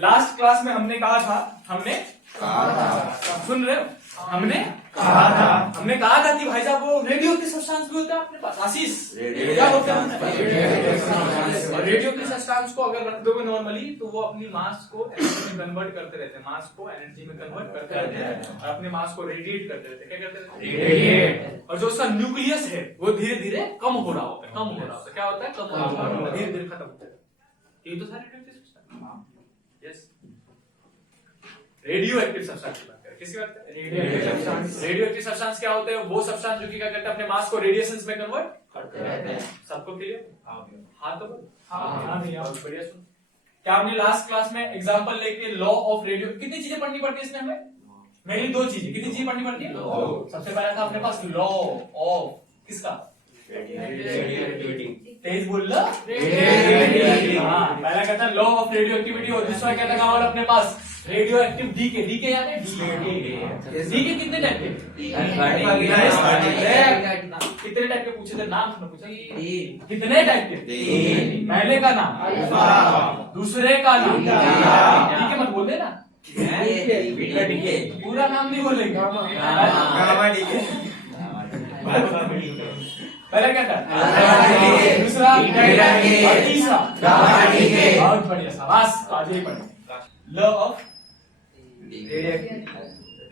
Last class में हमने कहा था सुन रहे हो? हमने कहा था कि भाई साहब वो रेडियो के सब्सटेंस भी होते हैं अपने पास। आशीष क्या होते हैं? और रेडियो के सब्सटेंस को अगर रख दोगे नॉर्मली तो वो अपनी मास को एनर्जी में कन्वर्ट करते रहते हैं, मास को एनर्जी में कन्वर्ट करते रहते हैं और अपने मास को रेडिएट करते रहते हैं। क्या करते रहते हैं? रेडिएट। और जो उसका न्यूक्लियस है वो धीरे धीरे कम हो रहा होता है, क्या होता है? कम हो रहा होता है, धीरे धीरे खत्म होता है। ये तो सारे रेडियो के substance. Yes, radio active substance की बात करें। किसकी बात करें? रेडियो एक्टिव सब्सटेंस क्या होते हैं? वो सब्सटेंस जो कि क्या करते हैं? अपने मास को रेडिएशंस में कन्वर्ट करते रहते हैं। सबको क्लियर? हाँ तो बढ़िया सुन। क्या हमने लास्ट क्लास में एग्जांपल लेके लॉ ऑफ रेडियो, कितनी चीजें पढ़नी पड़ती है इसमें हमें? मेनली दो चीजें। कितनी चीजें पढ़नी पड़ती है? सबसे पहला था अपने पास लॉ ऑफ किसका? तेज बोल लो। पहला कहता है लॉ ऑफ रेडियो एक्टिविटी और दूसरा क्या लगा हुआ अपने पास? Radio active DK. डीके याद है? डीके कितने टाइप के? कितने टाइप के पूछे थे? नाम सुनो पूछा। कितने टाइप के? पहले का नाम, दूसरे का नाम। डीके मत बोल देना, पूरा नाम नहीं बोलेंगे। पहला क्या था? दूसरा और तीसरा। बहुत बढ़िया, शाबाश। आज ही पढ़े लॉ ऑफ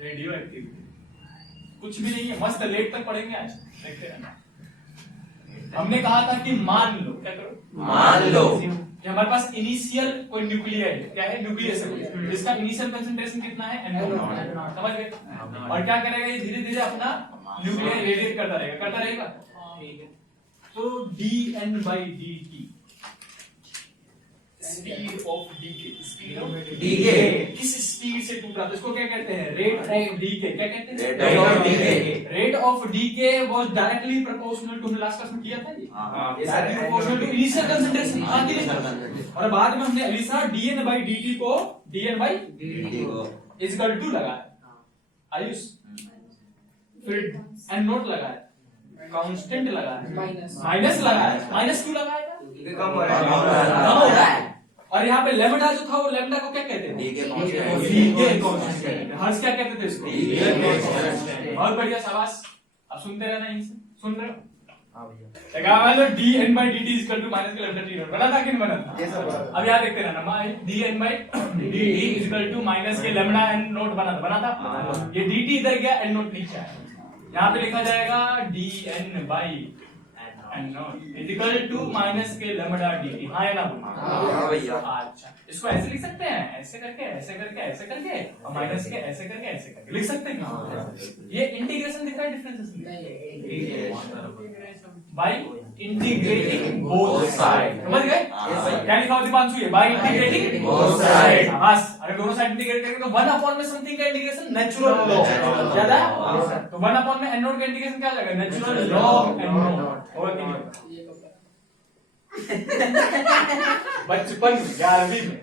रेडियो एक्टिविटी। कुछ भी नहीं है, मस्त लेट तक पढ़ेंगे आज। देखते रहना। हमने कहा था कि मान लो, क्या करो? मान लो कि हमारे पास इनिशियल कोई न्यूक्लियर है। क्या है? न्यूक्लियस है जिसका इनिशियल कंसंट्रेशन कितना है? n0। समझ गए? और क्या करेगा ये? धीरे धीरे अपना न्यूक्लियर रेडिएट करता रहेगा। तो dN/dt स्पीड ऑफ डीके, किस स्पीड से टूट रहा है इसको क्या कहते हैं? Rate of decay. क्या कहते हैं? Rate of decay was directly proportional to, last class में किया था ये सारी प्रोपोर्शनल टू इनिशियल कंसंट्रेशन। और बाद में हमने एलिसा dN/dt को इक्वल टू लगाया, आयुष फिर n नोट लगाया, कांस्टेंट लगाया, माइनस लगाया। माइनस क्यों लगाया? कम हो रहा है। और यहाँ पे लेमडा जो था वो लेमडा को क्या कहते हैं? Decay constant. हर्ष क्या कहते थे इसको? बहुत बढ़िया, शाबाश। अब सुनते रहना, इनसे सुन रहे हो? हां भैया। क्या वाला dN/dt equal to minus k lambda t not बना था कि नहीं बना था? ये सब अब याद रखते रहना। dN/dt equal to minus k lambda n not बना था। ये dt इधर गया, n नॉट नीचे आया। यहाँ पे लिखा जाएगा dN/n not equal to minus k lambda dt। हाँ या ना? हाँ भैया। अच्छा, इसको ऐसे लिख सकते हैं, ऐसे करके और माइनस के ऐसे करके लिख सकते हैं। ये इंटीग्रेशन दिख रहा है? Difference by integrating both side. समझ गए? क्या लिखा हुआ दीपांशु? ये बाय इंटीग्रेटिंग बोथ साइड। बस अगर दोनों साइड इंटीग्रेट करेंगे तो 1 में समथिंग का इंटीग्रेशन नेचुरल लॉग ज्यादा है। तो 1 में n नोट का इंटीग्रेशन क्या आ जाएगा? Natural log n note. होगा कि नहीं? बचपन 11वीं में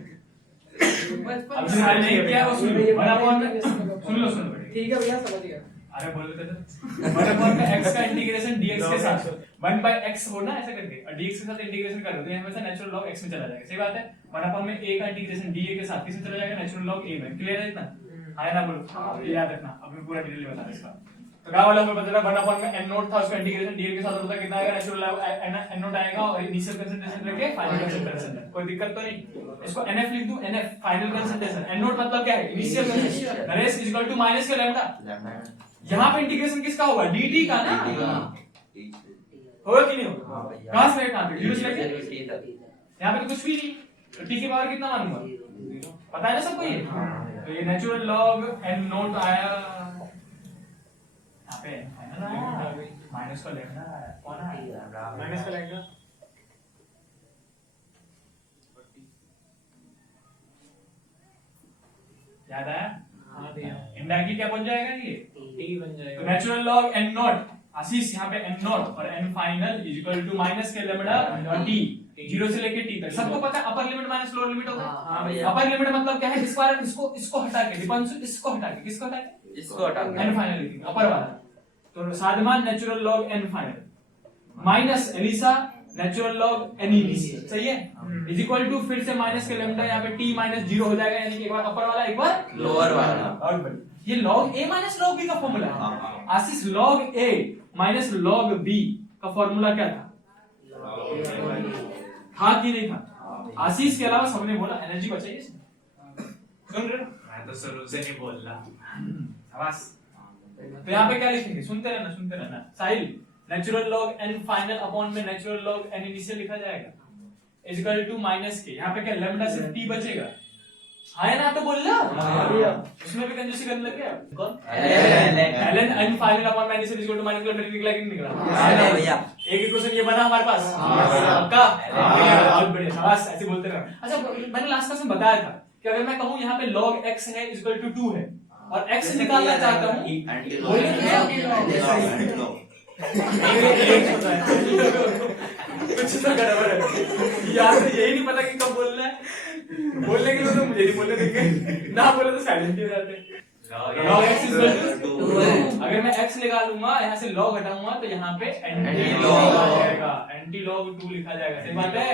अब जिन्होंने नहीं किया वो सुन लो। 1 में सुन लो ठीक है भैया, समझ गया। अरे बोल देते थे 1 में x का इंटीग्रेशन dx के साथ 1/x होना ऐसे करके और dx के साथ इंटीग्रेशन कर दो तो हमेशा नेचुरल लॉग x में चला जाएगा। सही बात है? 1 में a का इंटीग्रेशन dA के साथ किस में चला जाएगा? नेचुरल लॉग a में। क्लियर है इतना? हाँ ना? बोलो, ये याद रखना। अब मैं पूरा डिटेल बता रहा इसका। तो क्या वाला मैं बता रहा 1 में n नोट था, उसका इंटीग्रेशन dA के साथ होता कितना आएगा? नेचुरल लॉग n नोट आएगा और इनिशियल कंसंट्रेशन रखे फाइनल कंसंट्रेशन। कोई दिक्कत तो नहीं? इसको nf लिख दूं, nf final concentration. n nought मतलब क्या है? Initial concentration. Naresh equal to minus k lambda. यहाँ पे इंटीग्रेशन किसका होगा? dt का ना? होगा कि नहीं होगा? कहां से कहां पे? 0 से लेके यहाँ पे तो कुछ भी नहीं। तो t की पावर कितना मानूंगा? पता है ना सबको ये? तो ये नेचुरल लॉग n नोट आया यहाँ पे, माइनस का लेना कौन है? माइनस का लेना याद आया? इंडायरेक्टली क्या बन जाएगा? ये t बन जाएगा। तो natural log n nought, Ashish यहाँ पे n नॉट और n final is equal to minus k lambda और t 0 से लेके t तक। सबको पता है upper limit minus lower limit होता है। हां भैया। अपर लिमिट मतलब क्या है? इसको हटा के दीपांशु, इसको हटा के किसको हटा के? इसको हटा के n फाइनल लिखेंगे अपर वाला। तो साधमान natural log n final minus एलिसा नेचुरल लॉग एन इनिशियल, सही है, इज इक्वल टू फिर से माइनस के लेमडा, यहाँ पे t माइनस 0 हो जाएगा, यानी कि एक बार अपर वाला एक बार लोअर वाला। और ये log a minus log b का फॉर्मूला है। आशीष log a minus log b का फॉर्मूला क्या था कि नहीं था? आशीष के अलावा सबने बोला एनर्जी बचाइए इसमें। सुन रहे हो? मैं तो शुरू से नहीं बोल रहा। शाबाश। तो यहाँ पे क्या लिखेंगे? सुनते रहना। Sahil, natural log N final upon में नेचुरल लॉग एन इनिशियल लिखा जाएगा इज इक्वल टू माइनस के, यहाँ पे क्या लैम्डा सिर्फ t बचेगा, है ना? तो बोल रहा उसमें भी कंजूसी करने लग गया। कौन? ln एन फाइनल अपॉन में initial is equal to minus lambda निकला कि नहीं निकला? भैया एक इक्वेशन ये बना हमारे पास आपका, बहुत बढ़िया, शाबाश, ऐसे बोलते रहो। अच्छा, मैंने लास्ट क्लास में बताया था कि अगर मैं कहूं यहाँ पे log x है इज इक्वल टू 2 है और x निकालना चाहता हूं, कुछ तो गड़बड़ है यार, यही नहीं पता कि कब बोलना है। बोलने के लिए तो मुझे नहीं बोलने देंगे, ना बोले तो साइलेंट ही हो जाते हैं। log x is equal to 2 है। अगर मैं x निकालूंगा, यहाँ से log हटाऊंगा तो यहाँ पे एंटी log आ जाएगा, एंटी log 2 लिखा जाएगा, सही बात है।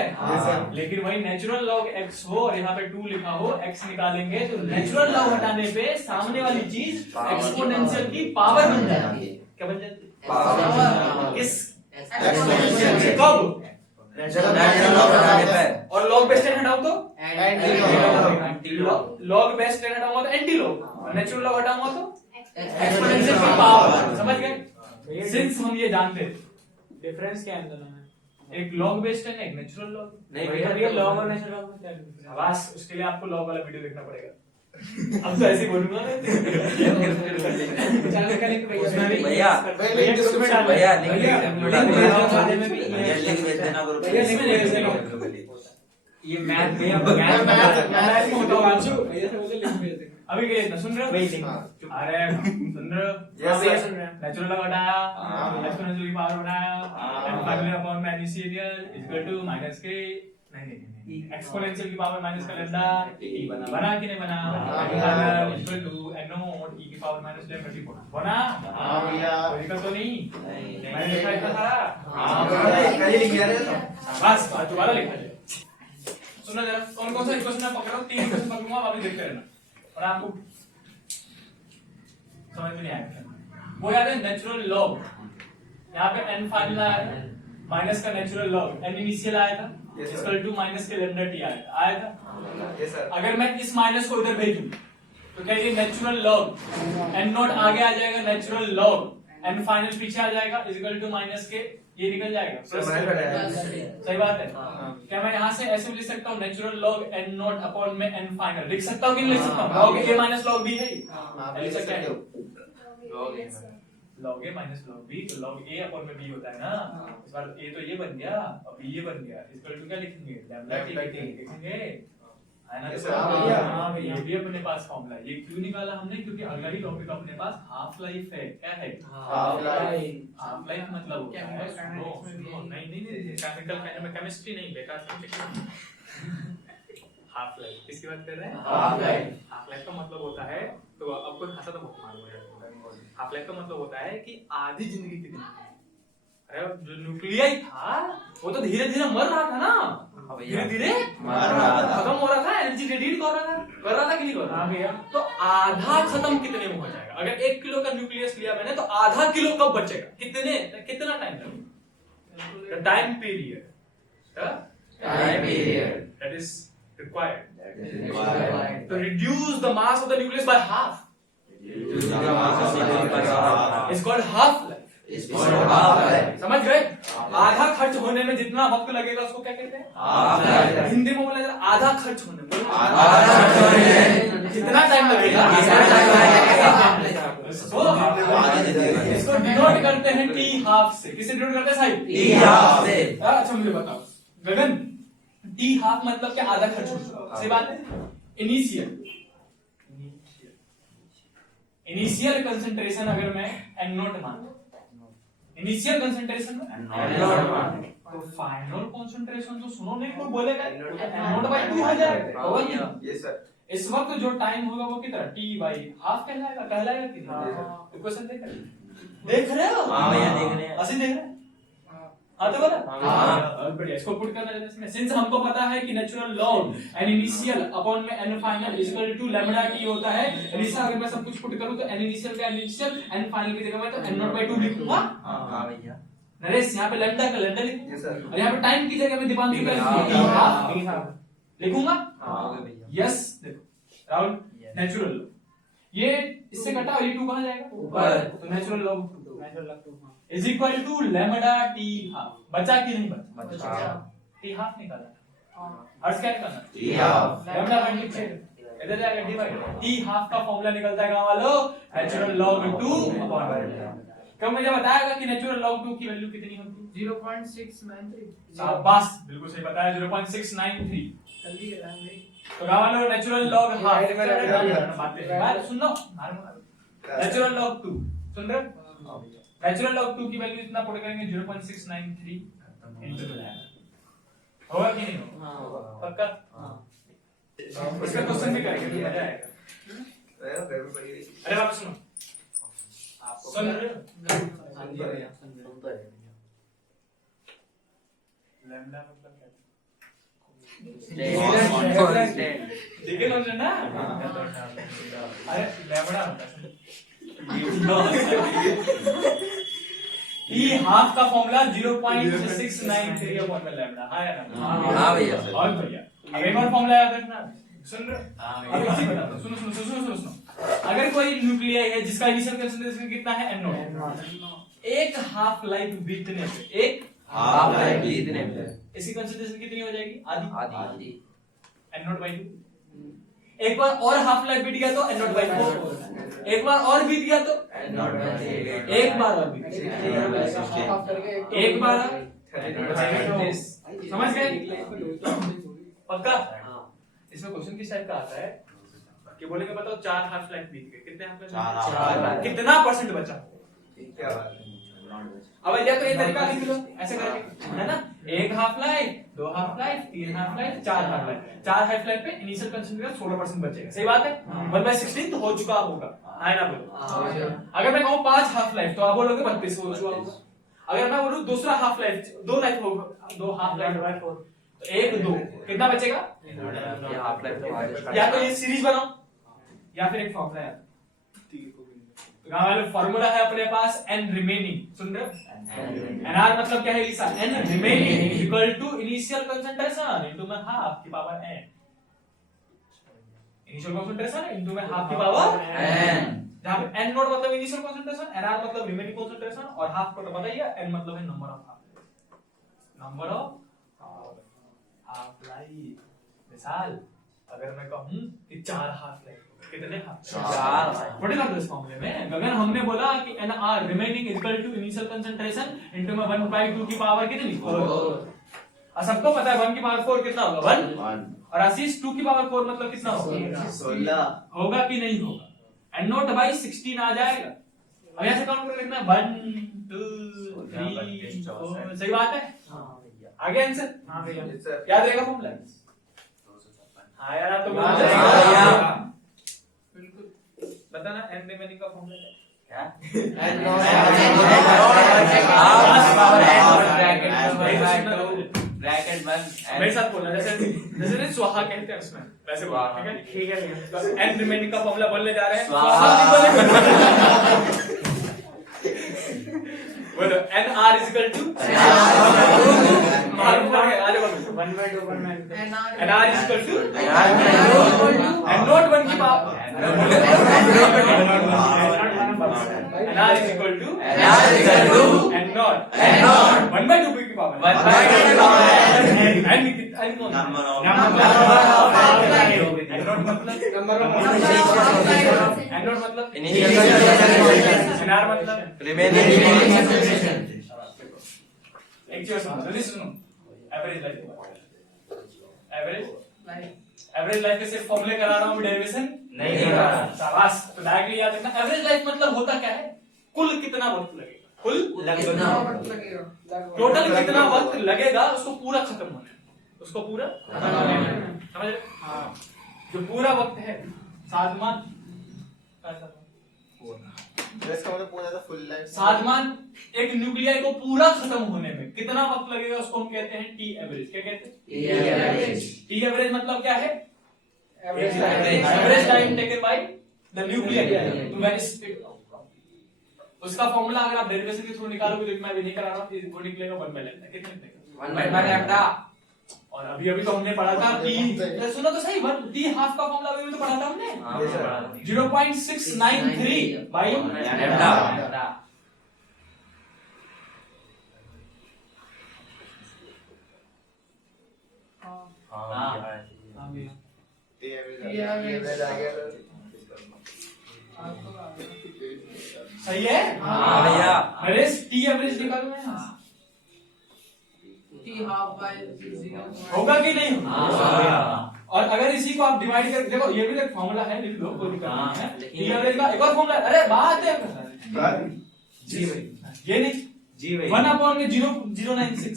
लेकिन वही नेचुरल log x हो और यहाँ पे 2 लिखा हो, x निकालेंगे तो नेचुरल log हटाने पे सामने वाली चीज एक्सपोनेंशियल की पावर बन जाती है। क्या बन जाती है? पावर। किस एक्सपोनेंशियल से? कब? नेचुरल लॉग हटाने पे। और log बेस 10 हटाओ तो एंटी लॉग, log बेस 10 हटाऊंगा तो एंटी लॉग, और नेचुरल लॉग हटाऊंगा तो एक्सपोनेंशियल की पावर। समझ गए? सिंस हम ये जानते थे, डिफरेंस क्या है दोनों में? एक log बेस 10 है, एक नेचुरल लॉग। नहीं भैया, log और नेचुरल लॉग में क्या डिफरेंस है? बस उसके लिए आपको log वाला वीडियो देखना पड़ेगा। अब तो ऐसे ही बोलूंगा मैं। उसमें भी भैया भैया लिंक भेज देना ग्रुप पे। ये मैथ में होता होगा अभी के लिए इतना सुन रहे हो? अरे सुन रहे हो? नेचुरल लॉग हटाया, एक्सपोनेंशियल की पावर बनाया, एंड फाइनली अपॉन में initial is equal to minus k, नहीं एक्सपोनेंशियल की पावर माइनस का लैम्डा t बना कि नहीं बना? Is equal to n nought e की पावर माइनस लैम्डा t बना। हां भैया, कोई दिक्कत तो नहीं? मैंने लिखा इतना सारा। हां कल लिख दिया रे, बस बात दोबारा लिखा जाए। सुनो जरा, कौन सा इक्वेशन मैं पकड़ रहा हूं? 3 इक्वेशन पकड़ूंगा, आप अभी देखते रहना और आपको समझ में नहीं आएगा। वो याद है नेचुरल लॉग, यहाँ पे n फाइनल आया माइनस का नेचुरल लॉग n इनिशियल आया था equal to minus k lambda t आया था। Yes sir. अगर मैं इस माइनस को उधर भेजूं तो क्या ये नेचुरल लॉग n नॉट आगे आ जाएगा, नेचुरल लॉग n फाइनल पीछे आ जाएगा इज इक्वल टू माइनस के, ये निकल जाएगा। सही बात है। क्या मैं यहाँ से ऐसे लिख सकता हूँ natural log n not upon में n फाइनल लिख सकता हूँ कि नहीं लिख सकता हूँ? log a minus log b है, लिख सकते हैं log a minus log b, तो log a अपॉन में b होता है ना। इस बार a तो ये बन गया और b ये बन गया, इक्वल टू क्या लिखेंगे? लैम्डा t लिखेंगे, है ना? हाँ भैया, ये भी अपने पास फॉर्मूला है। ये क्यों निकाला हमने? क्योंकि अगला ही टॉपिक अपने पास हाफ लाइफ है। क्या है? हाफ लाइफ मतलब होता है, सुनो नहीं केमिकल में केमिस्ट्री नहीं, बेकार सब्जेक्ट। हाफ लाइफ किसकी बात कर रहे हैं? हाफ लाइफ का मतलब होता है, तो आपको खासा तो बहुत मालूम है। हाफ लाइफ का मतलब होता है कि आधी जिंदगी कितनी है। अरे जो न्यूक्लियाई था वो तो धीरे धीरे मर रहा था ना, धीरे धीरे खत्म हो रहा था, एनर्जी रेडिएट कर रहा था कि नहीं कर रहा? भैया, तो आधा खत्म कितने में हो जाएगा? अगर 1 किलो का न्यूक्लियस लिया मैंने तो आधा किलो कब बचेगा? कितना टाइम लगेगा? Time period that is required to reduce the mass of the nucleus by half. It's called half life. समझ गए? आधा खर्च होने में जितना वक्त लगेगा उसको क्या कहते हैं? हिंदी में बोला जाए आधा खर्च होने में कितना टाइम लगेगा? इसको डिनोट करते हैं टी हाफ से। किससे डिनोट करते हैं साहिब? टी हाफ से। अच्छा मुझे बताओ गगन, टी हाफ मतलब क्या? आधा खर्च हो चुका, सही बात है। इनिशियल कंसंट्रेशन अगर मैं एन नॉट मान, इनिशियल कंसंट्रेशन में तो फाइनल कंसंट्रेशन तो सुनो नहीं, कोई बोलेगा n/2 हो जाएगा। Yes sir. इस वक्त जो टाइम होगा वो कितना? t/2 कहलाएगा कि नहीं? इक्वेशन देख रहे हो? हां भैया देख रहे हैं, ऐसे देख रहे हैं। हाँ तो बोला हाँ। बहुत बढ़िया, इसको पुट करना है इसमें। सिंस हमको पता है कि natural log N initial upon में N final is equal to lambda T होता है, इनिशियल अगर मैं सब कुछ पुट करूं तो एन इनिशियल का एन इनिशियल, एन फाइनल की जगह मैं तो n नॉट बाय 2 लिखूंगा। हाँ भैया। नरेश यहाँ पे लैम्डा का लैम्डा लिखूंगा यस सर। और यहाँ पे टाइम की जगह में दीपांशु का लिखूंगा। हाँ भैया। यस देखो राहुल, नेचुरल लॉग ये इससे कटा और ये 2 कहां जाएगा ऊपर। तो natural log 2 is equal to lambda t half. बचा कि नहीं बचा? टी हाफ निकाला। हर्ष क्या निकालना? T half. लैम्डा मल्टीप्लाई इधर जाएगा डिवाइड। टी हाफ का फॉर्मूला निकलता है गांव वालों नेचुरल लॉग 2 अपॉन। कब मुझे बताएगा कि नेचुरल लॉग 2 की वैल्यू कितनी होती है? 0.693। शाबाश, बिल्कुल सही बताया 0.693। जल्दी करा भाई। तो गांव वालों नेचुरल लॉग हाफ बात सुन लो। नेचुरल लॉग 2 सुन रहे हो? नेचुरल लॉग 2 की वैल्यू इतना पुट करेंगे 0.693 इनटू लैम्डा। होगा कि नहीं होगा? हां होगा। पक्का? हां। इसका क्वेश्चन भी करेंगे तो मजा आएगा। अरे वापस सुनो, आपको सुन रहे हो? हाँ जी भैया सुन रहे हैं। लैम्डा मतलब क्या? कांस्टेंट। ठीक है समझे ना? अरे लैम्डा होता है टी हाफ का फॉर्मूला 0.693 अपॉन में लैम्डा। हां यार हाँ भैया। बहुत बढ़िया। अब एक और फॉर्मूला याद रखना, सुन रहे हो? अब इसी बता दो, सुनो सुनो सुनो सुनो सुनो। अगर कोई न्यूक्लियाई है जिसका इनिशियल कंसंट्रेशन कितना है n0, एक हाफ लाइफ बीतने पे एक हाफ लाइफ बीतने पे इसकी कंसंट्रेशन कितनी हो जाएगी? आधी। आधी। n0/2। एक बार और हाफ लाइफ बीत गया तो n0/4। एक बार और बीत गया तो एक बार और बीत गया, एक बार समझ गए? पक्का? इसमें क्वेश्चन किस टाइप का आता है कि बोलेंगे बताओ 4 हाफ लाइफ बीत गए, कितने हाफ लाइफ, कितना परसेंट बचा? अब या तो ये तरीका लिख लो ऐसे करके, है ना? एक half life, 2 half life, 3 half life, 4 half life. 4 half life पे इनिशियल कंसंट्रेशन 16% बचेगा। सही बात है? 1/16 तो हो चुका होगा, है ना? बोलो। अगर मैं कहूं 5 हाफ लाइफ तो आप बोलोगे 32 हो चुका होगा। अगर मैं बोलूं दूसरा हाफ लाइफ 2 लाइफ होगा, 2 हाफ लाइफ तो 1 2 कितना बचेगा? ये हाफ लाइफ तो आगे। या तो ये सीरीज बनाओ या फिर एक फॉर्मूला है। तो गांव वाले फॉर्मूला है अपने पास n रिमेनिंग, सुन रहे हो? nr मतलब क्या है Lisa? n remaining equal to initial concentration into में हाफ की power n। Initial concentration into में हाफ की पावर n। जहां पे n नोट मतलब इनिशियल कंसंट्रेशन, nr मतलब रिमेनिंग कंसंट्रेशन और हाफ को तो पता ही है, n मतलब है number of half, number of half life. मिसाल अगर मैं कहूं कि 4 हाफ लाइफ, कितने half? 4। What is of this फॉर्मूले में अगर हमने बोला कि nr remaining equal to initial concentration into में 1/2 की पावर कितनी? 4। और सबको पता है 1 की पावर 4 कितना होगा? 1। और आशीष 2 की पावर 4 मतलब कितना होगा? 16। होगा कि नहीं होगा? n0/16 आ जाएगा। अब यहां से काउंट कर देखना 1 2 3 4। सही बात है? हां भैया। आगे आंसर? हां भैया। याद रहेगा फॉर्मूला? हां यार आप तो हाँ बोल भैया। बिल्कुल बताना n रिमेनिंग का फॉर्मूला क्या? ब्रैकेट 1 मेरे साथ बोलना, जैसे जैसे स्वाहा कहते हैं उसमें वैसे बोलना, ठीक है? तो n रिमेनिंग का फॉर्मूला बोलने जा रहे हैं। बोलो nr is equal to आगे बोलो 1/2 nr is equal to n0 1 की power nr is equal to n0 1/2 की पावर एवरेज लाइफ के सिर्फ फॉर्मूले करा रहा हूं, डेरिवेशन नहीं करा रहा। शाबाश। तो डायरेक्टली याद रखना एवरेज लाइफ मतलब होता क्या है? कुल कितना वक्त लगेगा, कुल टोटल कितना वक्त लगेगा उसको पूरा खत्म होने में, उसको पूरा समझ रहे? हाँ। जो पूरा वक्त है 7 माह इसका मतलब पूरा था फुल लाइफ। साधमान एक न्यूक्लियाई को पूरा खत्म होने में कितना वक्त लगेगा उसको हम कहते हैं टी एवरेज। क्या कहते हैं? टी एवरेज मतलब क्या है? Average time taken by the nuclei to vanish. उसका फॉर्मूला अगर आप डेरिवेशन के थ्रू निकालोगे तो मैं भी नहीं करा रहा हूं, वो निकलेगा 1 बाय लैम्डा। कितना निकलेगा? 1 बाय लैम्डा। और अभी तो हमने पढ़ा था टी, सुनो तो सही, 1 टी हाफ का फॉर्मूला अभी तो पढ़ा था हमने। हां पढ़ा था। 0.693 बाय लैम्डा। हां भैया टी एवरेज आ गया। सही है। हां भैया। अरे टी एवरेज निकालो मैं यहाँ से। T half by 0. होगा कि नहीं? हाँ। और अगर इसी को आप डिवाइड कर, देखो ये भी एक फॉर्मूला है, लिख लो, कोई दिक्कत नहीं है। लेकिन- टी एवरेज का एक और फॉर्मूला, अरे बात है जी भाई। ये नहीं, जी भाई। 1 अपॉन में 0.096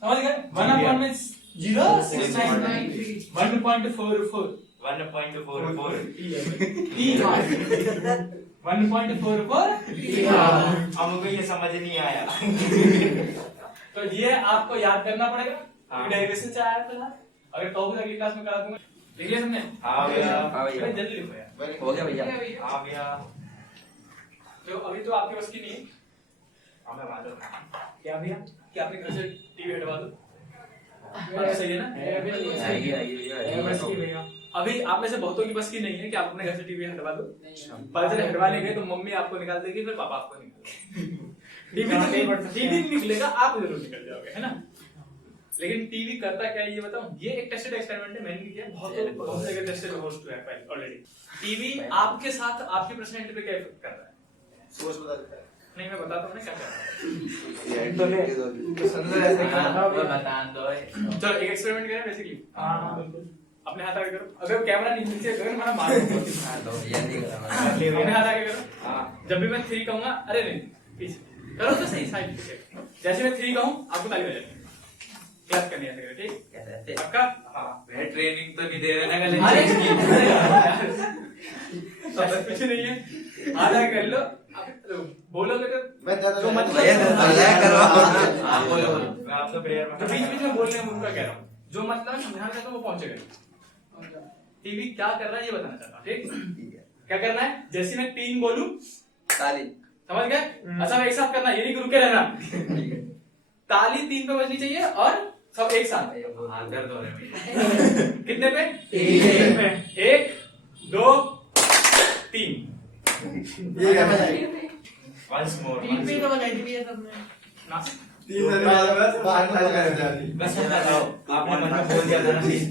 समझ गए? 1 अपॉन में 0.693 1.44 1.44 टी हाफ 1.44 हमको ये समझ नहीं आया। तो ये आपको याद करना पड़ेगा। हाँ। डेरिवेशन से आया था, अगर कहोगे अगली क्लास में करा दूंगा। लिख लिया सबने? हाँ भैया। अरे जल्दी लिखो यार। हो गया भैया। भैया। भैया। तो अभी तो आपके बस की नहीं है। हमें बात क्या भैया कि आपने घर से टीवी हटवा दो? बात सही है ना? आएगी भैया। बस की भैया, अभी आप में से बहुतों की बस की नहीं है कि आप अपने घर से टीवी हटवा दो। पर जब हटवाने गए तो मम्मी आपको निकाल देगी, फिर पापा आपको निकाल टीवी निकलेगा, आप जरूर निकल जाओगे, है ना? लेकिन टीवी करता क्या है ये बताऊं? ये एक टेस्टेड एक्सपेरिमेंट है, मैंने नहीं किया, बहुत से टेस्टेड होस्ट हुआ है ऑलरेडी। टीवी आपके साथ आपकी पर्सनैलिटी पे क्या इफेक्ट कर रहा है? सोच बता देता है। नहीं मैं बताता हूं ना क्या कर रहा है। बता दो। चलो एक एक्सपेरिमेंट करें बेसिकली। हां बिल्कुल, अपने हाथ आगे करो। अगर कैमरा नीचे अगर मैं मारूं ये नहीं करना। अपने हाथ आगे करो। हां, जब भी मैं 3 कहूंगा, अरे नहीं पीछे करो तो सही, साइड पे। जैसे मैं 3 कहूं आपको ताली बजानी है, क्लैप करनी है, ठीक? पक्का? हां। मैं ट्रेनिंग तो नहीं दे रहे ना गले ऐसा कुछ नहीं है, आधा कर लो। बोलोगे तो मैं ज्यादा जो मतलब आप बोलो। मैं आपको प्रेयर तो बीच में बोलने में उनका कह रहा हूँ, जो मतलब समझाना चाहता हूँ वो पहुंचेगा। टीवी क्या कर रहा है ये बताना चाहता हूँ, ठीक? क्या करना है? जैसे मैं 3 बोलूं ताली। समझ गए? अच्छा एक साथ करना, ये नहीं कि रुके रहना। ताली 3 पे बजनी चाहिए और सब एक साथ। दर्द हो रहे हैं। कितने पे? 3 पे। 1 2 3। ये क्या बजाएगी? Once more. Team पे तो बजाई थी भैया सबने। ना 3 दिन बाद बस बाहर निकल कर जाती। बस बताओ। आपने मन में बोल दिया था ना प्लीज।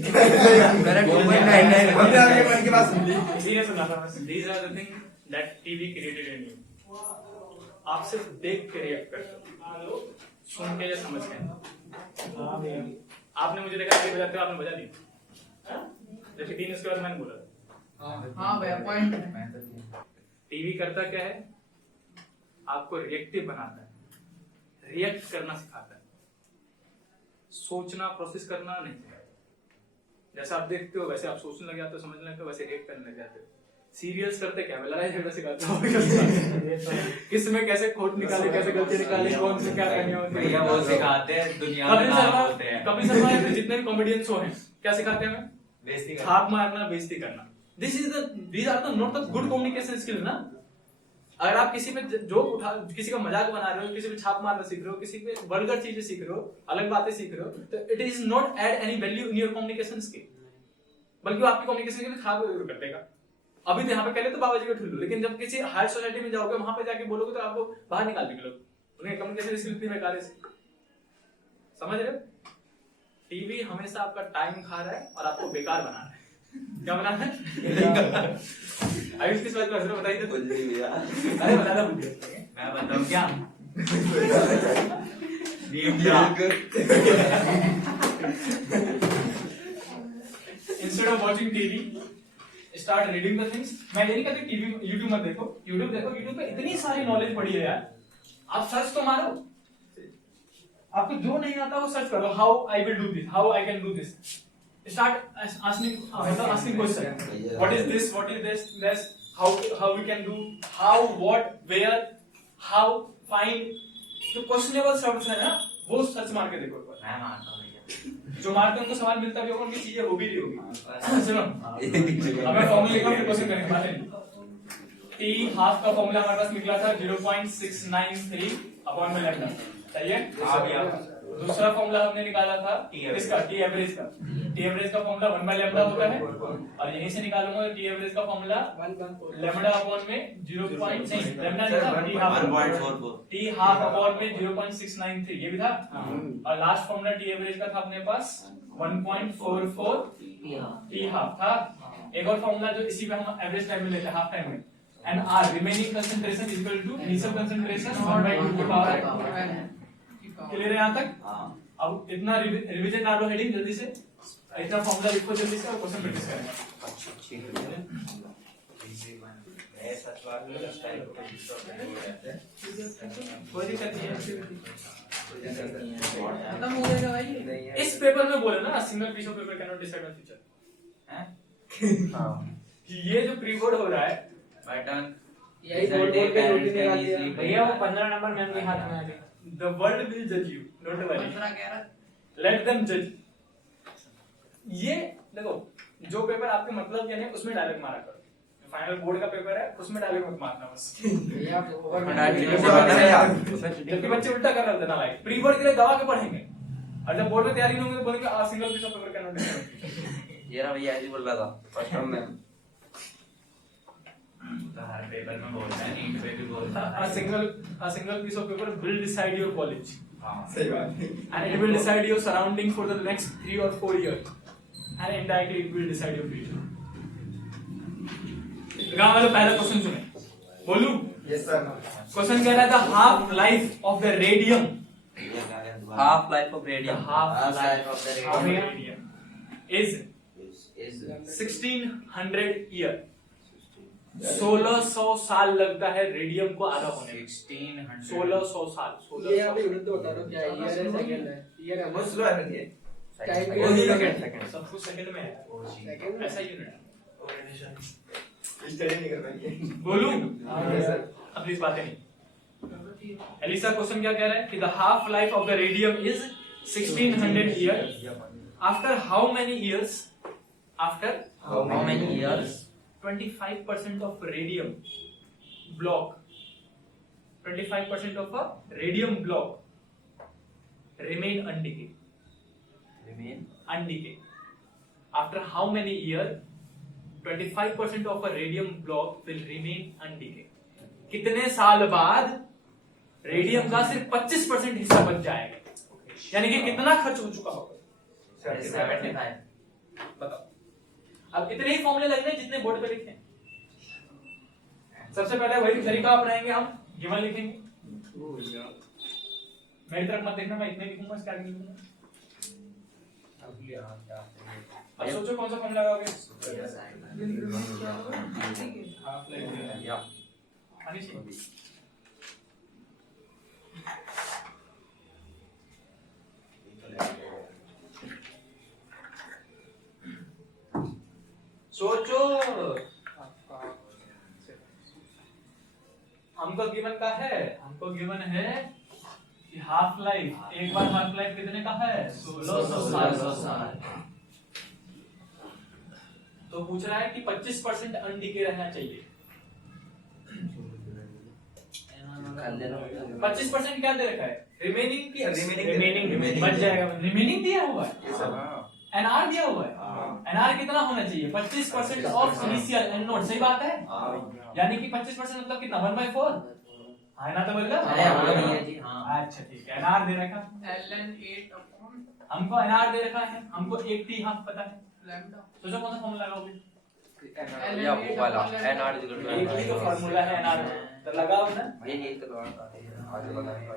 मैंने 2.99 हमने आपके मन की बात सुन ली। इसीलिए सुना था बस। These are the things that TV created in you. आप सिर्फ देख के रिएक्ट करते हो, सुन के या समझ के। आपने मुझे देखा कि बजाते हो, आपने बजा दिया। जैसे 3 उसके बाद मैंने बोला। हाँ भैया पॉइंट। टीवी करता क्या है? आपको रिएक्टिव बनाता है, रिएक्ट करना सिखाता है, सोचना प्रोसेस करना नहीं सिखाता। जैसे आप देखते हो वैसे आप सोचने लग जाते हो, समझने लगते हो, वैसे रिएक्ट करने लग जाते हो। सीरियल्स करते क्या? लड़ाई झगड़ा सिखाते हो, किस में कैसे खोट निकाले, कैसे गलती निकाले, कौन से क्या करनी होती है, भैया वो सिखाते हैं, दुनिया में नाम होते हैं। कपिल शर्मा या फिर जितने भी कॉमेडियन शो हैं क्या सिखाते हैं हमें? बेइज्जती करना। छाप मारना, बेइज्जती करना। these are the not the good communication skills ना। अगर आप किसी पे जोक उठा, किसी का मजाक बना रहे हो, किसी पे छाप मारना सीख रहे हो, किसी पे वल्गर चीजें सीख रहे हो, अलग बातें सीख रहे हो, तो it is not add any value in your communication skill, बल्कि वो आपकी कम्युनिकेशन स्किल खराब जरूर कर देगा। अभी तो यहाँ पे पहले तो बाबा जी का ठुल्लू, लेकिन जब किसी हायर सोसाइटी में जाओगे, वहां पे जाके बोलोगे तो आपको बाहर निकाल देंगे लोग, उन्हें कम्युनिकेशन स्किल इतनी बेकार है। समझ रहे हो? टीवी हमेशा आपका टाइम खा रहा है और आपको बेकार बना रहा है। क्या बना है? आयुष किस बात पर बताइए तो। अरे बता दो मुझे। मैं बताऊं क्या? Instead of watching TV, start reading the things. मैं ये नहीं कहता टीवी YouTube मत देखो, YouTube देखो। YouTube पे इतनी सारी नॉलेज पड़ी है यार, आप सर्च तो मारो, आपको जो नहीं आता वो सर्च करो। How I will do this, how I can do this. Start asking question. What is this? What is this? how we can do how, what, where, how, find, तो क्वेश्चनेबल शब्द है ना, वो सर्च मार के देखो। मैं मारता हूँ भैया। जो मारते हैं उनको सवाल मिलता भी होगा, उनकी चीजें हो भी रही होगी। सुनो, अब मैं फॉर्मूला लिखूं, फिर क्वेश्चन करेंगे, बात नहीं। टी हाफ का फॉर्मूला हमारे पास निकला था 0.693 अपॉन में लैम्डा, सही है? दूसरा फॉर्मूला हमने निकाला था इसका, टी एवरेज का। टी एवरेज का फॉर्मूला 1 बाय लैम्डा होता है, और यहीं से निकालूंगा टी एवरेज का फॉर्मूला लैम्डा अपॉन में 0. नहीं, लैम्डा नहीं था, T half 1.44 T half upon में 0.693 ये भी था, और लास्ट फॉर्मूला टी एवरेज का था अपने पास 1.44 टी हाफ था। एक और फॉर्मूला जो इसी पे हम एवरेज टाइम में लेते हैं, हाफ टाइम में, and r remaining concentration is equal to initial concentration 1/2 की पावर। क्लियर है यहाँ तक? अब इतना रिवीजन ना लो हेडिंग, जल्दी से इतना फॉर्मूला लिखो जल्दी से, और क्वेश्चन प्रैक्टिस करेंगे। कोई दिक्कत नहीं खत्म हो जाएगा भाई। है। इस पेपर में बोले ना, single piece of paper can not decide the future. ये जो प्री बोर्ड हो रहा है, बटन यही बोल बोल के रोटी निकाल दिया भैया, वो 15 नंबर मैम के हाथ में आ गया। the world will judge you, don't worry, 15-11 let them judge। ये देखो, जो पेपर आपके मतलब के नहीं उसमें डायलॉग मारा करो। फाइनल बोर्ड का पेपर है, उसमें डायलॉग मत मारना बस। भैया जबकि बच्चे उल्टा कर रहे होते ना, लाइक प्री बोर्ड के लिए दवा के पढ़ेंगे, और जब बोर्ड में तैयारी नहीं होंगे तो बोलेंगे a single piece of paper can not decide. ये रहा भैया, ऐसे बोल रहा था फर्स्ट टर्म में। तो हर पेपर में बोलता है, नीट पे भी बोलता है। A single piece of paper will decide your college, सही बात। and it will decide your surrounding for the next 3 or 4 years, and indirectly it will decide your future। गाँव वाले पहला क्वेश्चन सुने, बोलूं? Yes sir. क्वेश्चन कह रहा था half life of the radium, half life of radium, half life of the radium is is 1600 year. 1600 साल लगता है रेडियम को आधा होने में। 1600 साल। ये अभी उड़ते बता दो क्या ईयर है, सेकंड है, ईयर है, बहुत स्लो है ना ये। सेकंड सब कुछ सेकंड में है, सेकंड ऐसा यूनिट। स्टडी नहीं कर पाएंगे। बोलूं? Yes sir. अब प्लीज बातें नहीं। एलिसा क्वेश्चन क्या कह रहा है कि the half life of the radium is 1600 year. After how many years? After how many years? 25% of radium block, 25% of a radium block remain undecayed. After how many years 25% of a radium block will remain undecayed? कितने साल बाद radium का सिर्फ 25% हिस्सा बच जाएगा, यानी कि कितना खर्च हो चुका होगा? 75। बताओ। अब इतने ही फॉर्मूले लगने जितने बोर्ड पे लिखे हैं। सबसे पहले वही तरीका अपनाएंगे हम, गिवन लिखेंगे। मेरी तरफ मत देखना, मैं इतने लिखूंगा, स्टार्टिंग लिखूंगा। अब सोचो कौन सा फॉर्मूला लगाओगे? आनी चाहिए। सोचो, हमको गिवन का है, हमको गिवन है कि हाफ लाइफ, एक बार हाफ लाइफ कितने का है? 1600 साल। तो पूछ रहा है कि 25% अनडिके रहना चाहिए। 25% क्या दे रखा है? रिमेनिंग की रिमेनिंग बच जाएगा, रिमेनिंग दिया हुआ है, एनआर दिया हुआ है। एनआर कितना होना चाहिए? 25% ऑफ इनिशियल एंड नोट। सही बात है, यानी कि 25% मतलब कितना? 1/4 है ना? तो बोल रहा। अच्छा ठीक है, एनआर दे रखा, ln 8 अपॉन हमको एनआर दे रखा है, हमको एक टी हाफ पता है। लैम्डा। सोचो कौन सा फॉर्मूला लगाओगे? या वो वाला एनआर एक ही तो फॉर्मूला है एनआर, तो लगाओ ना। ये तो लगाता है, आगे बताएंगे।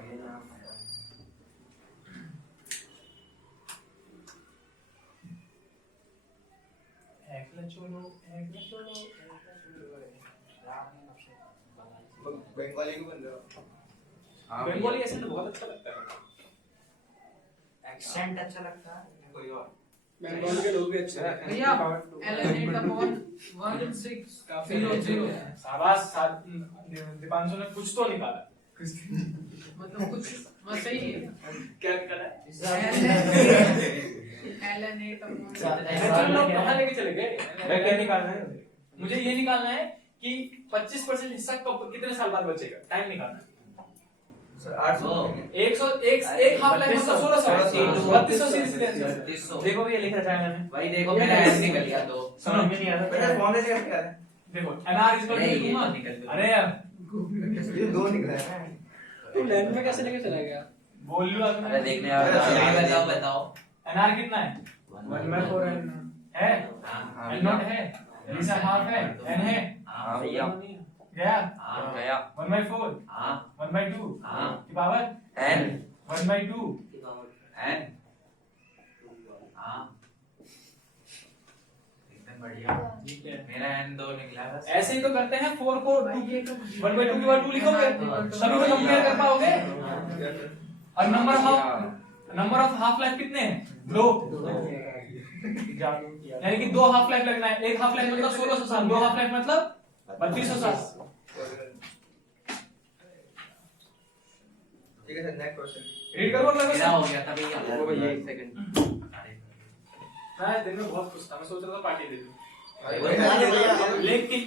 बंगाली को बन रहा। बंगाली एसेंट बहुत अच्छा लगता है। एक्सेंट अच्छा लगता है कोई और? बंगाल के लोग भी अच्छे हैं भैया ln 8/16 0 शाबाश दीपांशु ने कुछ तो निकाला मतलब कुछ सही है क्या निकाला ln 8/16 चलो लोग कहाँ लेके चले गए मैं क्या निकालना है मुझे ये निकालना है कि 25% हिस्सा कब कितने साल बाद बचेगा टाइम निकालना है सर 800 एक हाफ लाइफ मतलब 1600 3200 देखो भैया लिखा था मैंने भाई देखो मेरा एस निकल गया तो समझ में नहीं आ बेटा रहा फॉर्मूले से क्या है देखो nr इज नहीं, ये इक्वल तो टू निकल गया। अरे यार ये दो निकला है तू लेन में कैसे लेके चला गया बोल लो अरे देखने आओ बताओ बताओ nr कितना है 1/4 है हाँ n नॉट है लिसा हाफ है n है हाँ भैया गया हाँ गया 1/4 हाँ 1/2 हाँ की पावर एन 1/2 एन हाँ एकदम बढ़िया मेरा एन 2 निकला बस ऐसे ही तो करते हैं 4 को 2 की 1/2 की बार 2 लिखोगे तभी तो कंपेयर कर पाओगे और नंबर ऑफ हाफ लाइफ कितने हैं 2 यानी कि 2 हाफ लाइफ लगना है एक हाफ लाइफ मतलब 1600 साल 2 हाफ लाइफ मतलब 3200 साल ठीक है सर नेक्स्ट क्वेश्चन रीड करो अगला मेरा हो क्वेश्चन गया था भैया वो भैया एक सेकंड मैं दिन में बहुत खुश था मैं सोच रहा था पार्टी दे दूं लेकिन लेकिन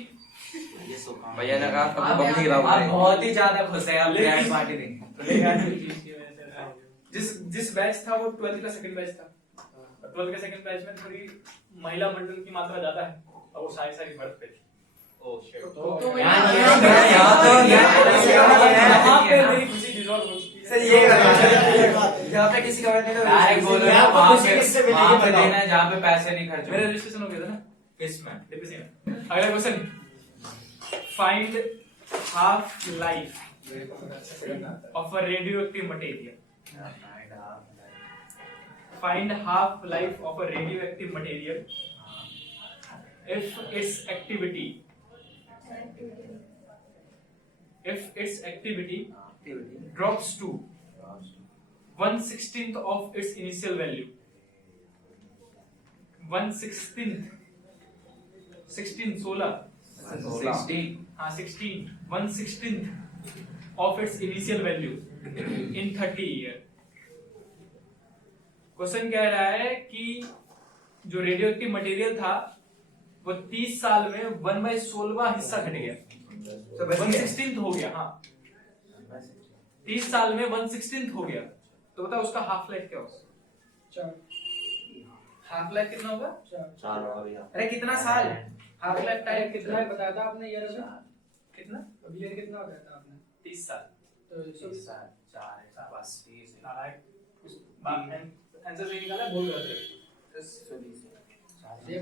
भैया ने कहा तब बंदी गिराओ आप बहुत ही ज्यादा खुश है आप ग्रैंड पार्टी देंगे जिस बैच था वो 12th का सेकंड बैच था 12th के सेकंड बैच में थोड़ी महिला मंडल की मात्रा ज्यादा है और वो सारी बर्फ पे थी ओह शिट तो यहाँ पे मेरी खुशी डिसॉल्व हो चुकी है सर ये यहाँ पे किसी का नहीं डायरेक्ट बोलो ना वहाँ पे देना है जहाँ पे पैसे नहीं खर्च मेरा रजिस्ट्रेशन हो गया था ना किस में डीपीसी में अगला question find half life of a radioactive material find half life of a radioactive material if its activity drops to 1/16 of its initial value 1/16 16 1/16 of its initial value in 30 years question कह रहा है कि जो radioactive material था वो 30 साल में 1/16 हिस्सा घट गया 1/16 हो गया हाँ 30 साल में 1/16 हो गया तो बताओ उसका हाफ लाइफ क्या होगा 4 हाफ लाइफ कितना होगा 4 होगा भैया अरे कितना साल हाफ लाइफ टाइम कितना है बताया था आपने ईयर में कितना अब ईयर कितना बताया था आपने 30 साल तो 4 आंसर सही निकाला बोल रहे थे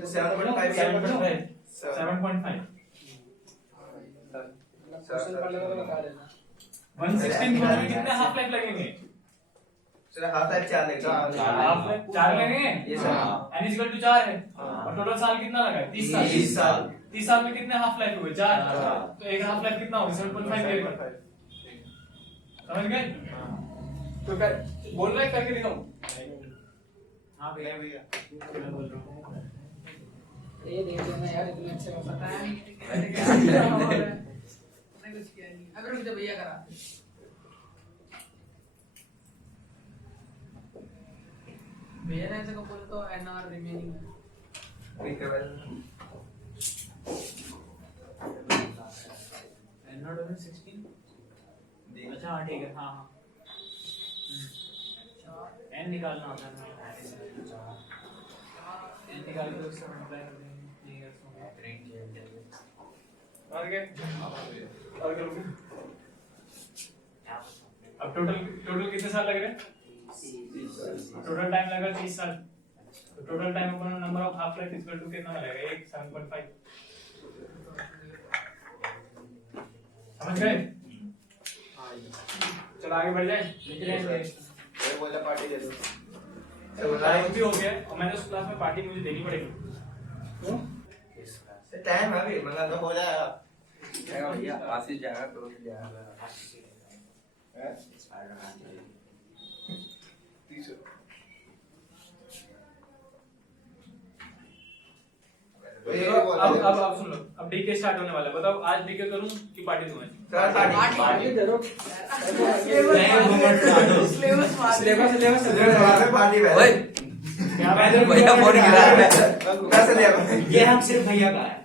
7.5 7.5 क्वेश्चन पढ़ लेगा तो बता देना 1/16 होने में कितने हाफ लाइफ लगेंगे सर हाफ लाइफ 4 लगेगा हाफ लाइफ 4 लगेंगे ये सर n = 4 है और टोटल साल कितना लगा है 30 साल 30 साल 30 साल में कितने हाफ लाइफ हुए 4 तो एक हाफ लाइफ कितना होगा 7.5 डिवाइड करता है समझ गए तो कर बोल रहा है करके दिखाओ हां भैया ये देख लेना यार इतने अच्छे में पता है नहीं कुछ किया नहीं अगर मुझे भैया करा भैया ने ऐसे को बोले तो एनआर रिमेनिंग है रिकवर n0 16 अच्छा हाँ ठीक है हाँ हाँ n निकालना होता है n निकाल के उससे मल्टीप्लाई कर देंगे ये और क्या और करोगे अब टोटल कितने साल लग रहे हैं टोटल टाइम लगा 30 साल तो टोटल टाइम अपन number of half life equal to कितना लगेगा 7.5 समझ गए चलो आगे बढ़ जाए लिख रहे हैं ये बोला पार्टी दे दो टाइम भी हो गया और मैंने उस क्लास में पार्टी मुझे देनी पड़ेगी सर टाइम है अभी मंगा तो हो जाएगा भैया आशीष जाएगा तो जाएगा अब सुन लो, अब डीके स्टार्ट होने वाला है। बताओ आज डीके करूं कि पार्टी दूं? पार्टी करो भैया फोन गिरा रहा है। कैसे लिया? ये हम सिर्फ भैया का है।